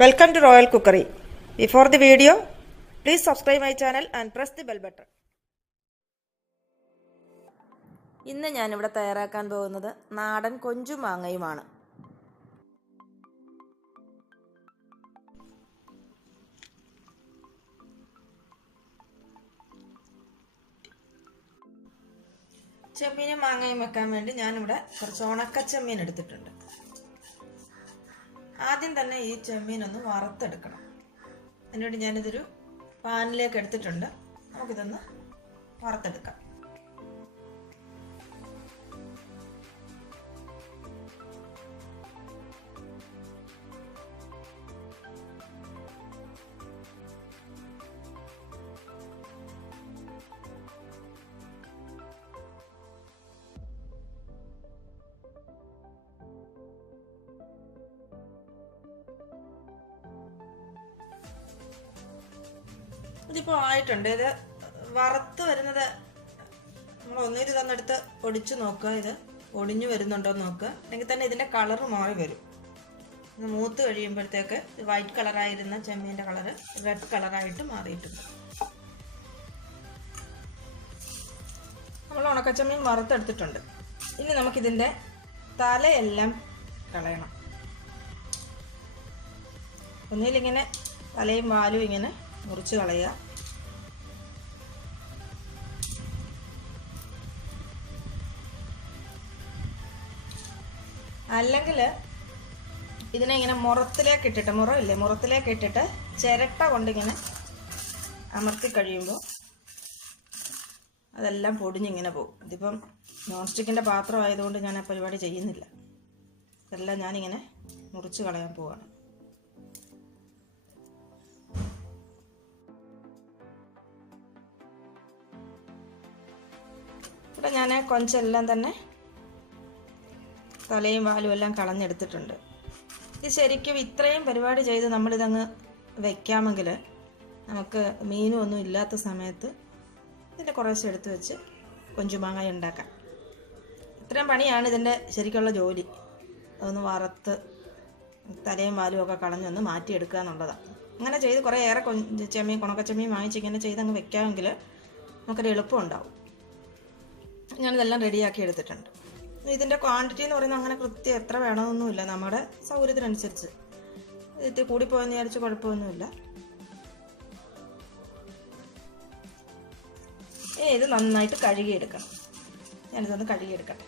Welcome to Royal Cookery. Before the video, please subscribe my channel and press the bell button. ഇന്ന് ഞാൻ ഇവിടെ തയ്യാറാക്കാൻ പോകുന്നത് നാടൻ കൊഞ്ചും മാങ്ങയുമാണ്. ചെമ്മീനും മാങ്ങയും വെക്കാൻ വേണ്ടി ഞാൻ ഇവിടെ കുറച്ച് ഉണക്ക ചെമ്മീൻ എടുത്തിട്ടുണ്ട്. ആദ്യം തന്നെ ഈ ചെമ്മീൻ ഒന്ന് വറുത്തെടുക്കണം. അതിനുവേണ്ടി ഞാനിതൊരു പാനിലേക്ക് എടുത്തിട്ടുണ്ട്. നമുക്കിതൊന്ന് വറുത്തെടുക്കാം. ഇതിപ്പോൾ ആയിട്ടുണ്ട്. ഇത് വറുത്ത് വരുന്നത് നമ്മൾ ഒന്നിരി തന്നെടുത്ത് പൊടിച്ച് നോക്കുക. ഇത് ഒടിഞ്ഞു വരുന്നുണ്ടോ എന്ന് നോക്കുക. അല്ലെങ്കിൽ തന്നെ ഇതിൻ്റെ കളർ മാറി വരും. ഇത് മൂത്ത് കഴിയുമ്പോഴത്തേക്ക് വൈറ്റ് കളറായിരുന്ന ചെമ്മീൻ്റെ കളറ് റെഡ് കളറായിട്ട് മാറിയിട്ടുണ്ട്. നമ്മൾ ഉണക്കച്ചെമ്മീൻ വറുത്തെടുത്തിട്ടുണ്ട്. ഇനി നമുക്കിതിൻ്റെ തലയെല്ലാം കളയണം. ഒന്നിലിങ്ങനെ തലയും വാലും ഇങ്ങനെ മുറിച്ച് കളയുക. അല്ലെങ്കിൽ ഇതിനെ ഇങ്ങനെ മുറത്തിലേക്ക് ഇട്ടിട്ട്, മുറത്തിലേക്ക് ഇട്ടിട്ട് ചിരട്ട കൊണ്ടിങ്ങനെ അമർത്തി കഴിയുമ്പോൾ അതെല്ലാം പൊടിഞ്ഞിങ്ങനെ പോകും. ഇതിപ്പം നോൺ സ്റ്റിക്കിൻ്റെ പാത്രം ആയതുകൊണ്ട് ഞാൻ ആ പരിപാടി ചെയ്യുന്നില്ല. ഇതെല്ലാം ഞാനിങ്ങനെ മുറിച്ച് കളയാൻ പോവാണ്. ഇവിടെ ഞാൻ കൊഞ്ചെല്ലാം തന്നെ തലയും വാലും എല്ലാം കളഞ്ഞെടുത്തിട്ടുണ്ട്. ഇത് ശരിക്കും ഇത്രയും പരിപാടി ചെയ്ത് നമ്മളിതങ്ങ് വയ്ക്കാമെങ്കിൽ നമുക്ക് മീനും ഒന്നും ഇല്ലാത്ത സമയത്ത് ഇതിൻ്റെ കുറേശ്ശെ എടുത്ത് വെച്ച് കൊഞ്ചുമാങ്ങ ഉണ്ടാക്കാം. ഇത്രയും പണിയാണ് ഇതിൻ്റെ ശരിക്കുള്ള ജോലി. അതൊന്ന് വറുത്ത് തലയും വാലും ഒക്കെ കളഞ്ഞൊന്ന് മാറ്റിയെടുക്കുക എന്നുള്ളതാണ്. അങ്ങനെ ചെയ്ത് കുറേ ഏറെ ചെമ്മീൻ ഉണക്കച്ചെമ്മീൻ വാങ്ങിച്ച് ഇങ്ങനെ ചെയ്തങ്ങ് വെക്കാമെങ്കിൽ നമുക്കൊരു എളുപ്പം ഉണ്ടാവും. ഞാനിതെല്ലാം റെഡിയാക്കി എടുത്തിട്ടുണ്ട്. ഇതിൻ്റെ ക്വാണ്ടിറ്റി എന്ന് പറയുന്നത് അങ്ങനെ കൃത്യം എത്ര വേണമെന്നൊന്നുമില്ല. നമ്മുടെ സൗകര്യത്തിനനുസരിച്ച്. ഇത് കൂടിപ്പോയെന്ന് വിചാരിച്ച് കുഴപ്പമൊന്നുമില്ല. ഇത് നന്നായിട്ട് കഴുകിയെടുക്കണം. ഞാനിതൊന്ന് കഴുകിയെടുക്കട്ടെ.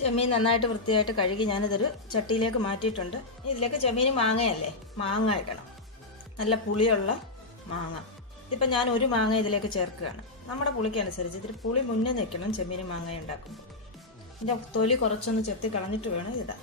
ചെമ്മീൻ നന്നായിട്ട് വൃത്തിയായിട്ട് കഴുകി ഞാനിതൊരു ചട്ടിയിലേക്ക് മാറ്റിയിട്ടുണ്ട്. ഇതിലേക്ക് ചെമ്മീൻ മാങ്ങയല്ലേ, മാങ്ങ ഇടണം. നല്ല പുളിയുള്ള മാങ്ങ. ഇതിപ്പോൾ ഞാൻ ഒരു മാങ്ങ ഇതിലേക്ക് ചേർക്കുകയാണ്. നമ്മുടെ പുളിക്ക് അനുസരിച്ച് ഇതിൽ പുളി മുന്നേ നിൽക്കണം ചെമ്മീനും മാങ്ങ ഉണ്ടാക്കുമ്പോൾ. ഇതിൻ്റെ തൊലി കുറച്ചൊന്ന് ചെത്തി കളഞ്ഞിട്ട് വേണം ഇടാൻ.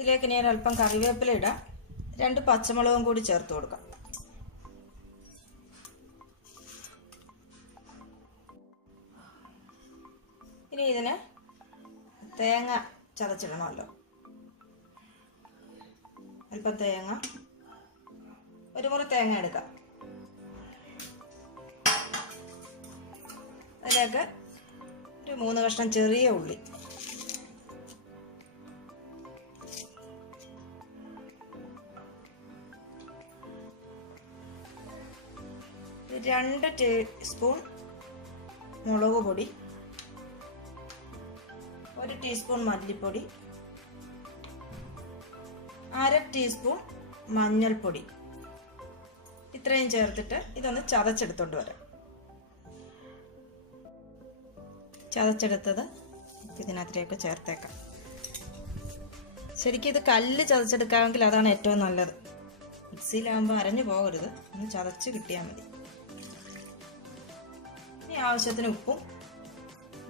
ഇതിലേക്ക് ഞാൻ അല്പം കറിവേപ്പില ഇടാം. 2 പച്ചമുളകും കൂടി ചേർത്ത് കൊടുക്കാം. ഇനി ഇതിന് തേങ്ങ ചതച്ചിടണമല്ലോ. അല്പം തേങ്ങ, ഒരു മുറി തേങ്ങ എടുക്കാം. അതിലേക്ക് ഒരു 3 കഷ്ണം ചെറിയ ഉള്ളി, രണ്ട് ടീസ്പൂൺ മുളക് പൊടി, 1 ടീസ്പൂൺ മല്ലിപ്പൊടി, 1/2 ടീസ്പൂൺ മഞ്ഞൾപ്പൊടി. ഇത്രയും ചേർത്തിട്ട് ഇതൊന്ന് ചതച്ചെടുത്തോണ്ട് വരാം. ചതച്ചെടുത്തത് ഇതിനകത്തേക്ക് ചേർത്തേക്കാം. ശരിക്കും ഇത് കല്ല് ചതച്ചെടുക്കാമെങ്കിൽ അതാണ് ഏറ്റവും നല്ലത്. മിക്സിയിലാകുമ്പോൾ അരഞ്ഞു പോകരുത്, ഒന്ന് ചതച്ച് കിട്ടിയാൽ മതി. ഇനി ആവശ്യത്തിന് ഉപ്പും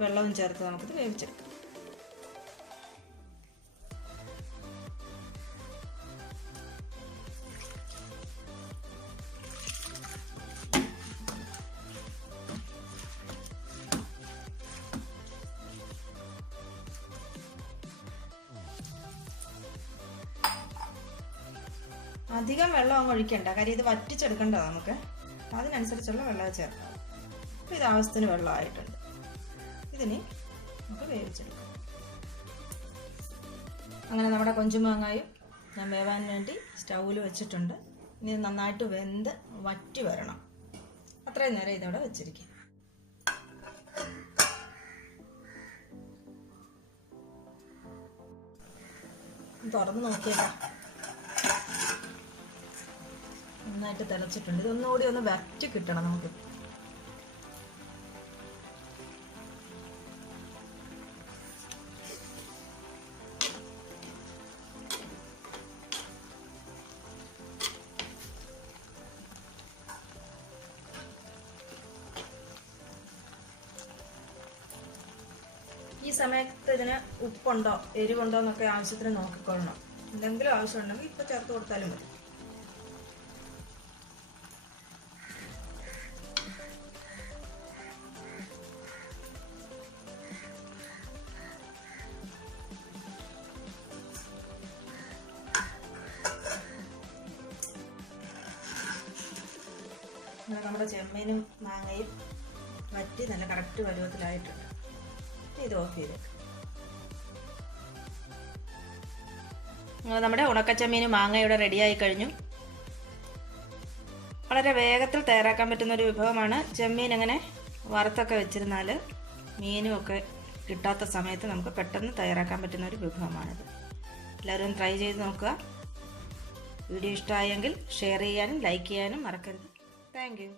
വെള്ളവും ചേർത്ത് നമുക്കിത് വേവിച്ചെടുക്കാം. അധികം വെള്ളം അങ്ങ് ഒഴിക്കണ്ട, കാര്യം ഇത് വറ്റിച്ചെടുക്കണ്ടതാണ് നമുക്ക്. അതിനനുസരിച്ചുള്ള വെള്ളം ചേർക്കാം. അപ്പോൾ ഇത് ആവശ്യത്തിന് വെള്ളമായിട്ടുണ്ട്. ഇതിനി നമുക്ക് വേവിച്ചെടുക്കാം. അങ്ങനെ നമ്മുടെ കൊഞ്ചുമാങ്ങായും ഞാൻ വേവാൻ വേണ്ടി സ്റ്റൗവിൽ വെച്ചിട്ടുണ്ട്. ഇനി നന്നായിട്ട് വെന്ത് വറ്റി വരണം. അത്രയും നേരം ഇതവിടെ വെച്ചിരിക്കും. തുറന്ന് നോക്കിയേക്കാം. നന്നായിട്ട് തിളച്ചിട്ടുണ്ട്. ഇതൊന്നുകൂടി ഒന്ന് വറ്റി കിട്ടണം നമുക്ക്. ഈ സമയത്ത് ഇതിന് ഉപ്പുണ്ടോ എരിവുണ്ടോ എന്നൊക്കെ ആവശ്യത്തിന് നോക്കിക്കൊള്ളണം. എന്തെങ്കിലും ആവശ്യമുണ്ടെങ്കിൽ ഇപ്പോൾ ചേർത്ത് കൊടുത്താലും മതി. നമ്മുടെ ചെമ്മീനും മാങ്ങയും വറ്റി നല്ല കറക്റ്റ് പരുവത്തിലായിട്ടുണ്ട്. ഇത് ഓഫ് ചെയ്ത് നമ്മുടെ ഉണക്കച്ചെമ്മീനും മാങ്ങയുടെ റെഡിയായി കഴിഞ്ഞു. വളരെ വേഗത്തിൽ തയ്യാറാക്കാൻ പറ്റുന്ന ഒരു വിഭവമാണ്. ചെമ്മീൻ അങ്ങനെ വറുത്തൊക്കെ വെച്ചിരുന്നാൽ മീനും ഒക്കെ കിട്ടാത്ത സമയത്ത് നമുക്ക് പെട്ടെന്ന് തയ്യാറാക്കാൻ പറ്റുന്ന ഒരു വിഭവമാണിത്. എല്ലാവരും ട്രൈ ചെയ്ത് നോക്കുക. വീഡിയോ ഇഷ്ടമായെങ്കിൽ ഷെയർ ചെയ്യാനും ലൈക്ക് ചെയ്യാനും മറക്കരുത്. Thank you.